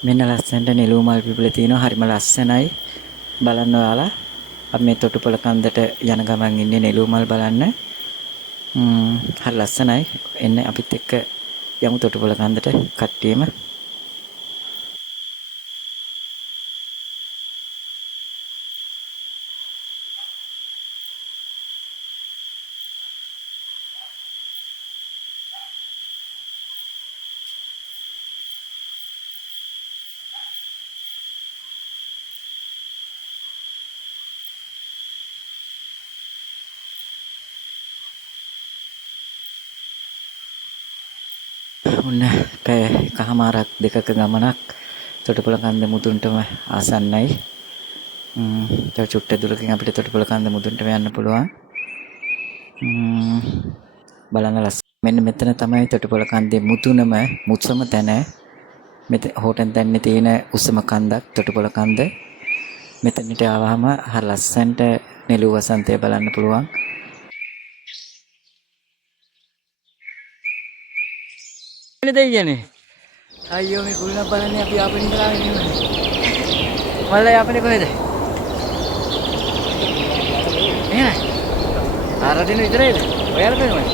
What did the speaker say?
මෙන්න ලස්සනට නෙළුම් මල් පිපිලා තිනවා. හරිම ලස්සනයි. බලන්න ඔයාලා. අපි මේ තොටුපොළ කන්දට යන ගමන් ඉන්නේ නෙළුම් මල් බලන්න. හරි ලස්සනයි. එන්න අපිත් එක්ක යමු තොටුපොළ කන්දට කට්ටියම. ඔන්න පැය එකහමාරක් දෙකක ගමනක් තොටුපොළ කන්ද මුදුන්ටම ආසන්නයි. තව චුට්ට දුරකින් අපිට තොටුපොළ කන්ද මුදුන්ටම යන්න පුළුවන්. බලන්න ලස්සන. මෙන්න මෙතන තමයි තොටුපොළ කන්දේ මුදුනම මුත්සම තැන. මෙතන හොටෙන් තැන්නේ තියෙන උසම කන්දක් තොටුපොළ කන්ද. මෙතනට ආවහම හරි ලස්සනට නෙළුම් වසන්තය බලන්න පුළුවන්. දෙයියනේ අයියෝ මේ කුළුණක් බලන්නේ අපි ආපෙන් ඉඳලා ඉන්නේ මල්ලා යාපනේ කොහෙද එහෙනම් ආරදින විතරයිද ඔයාලා බලන්න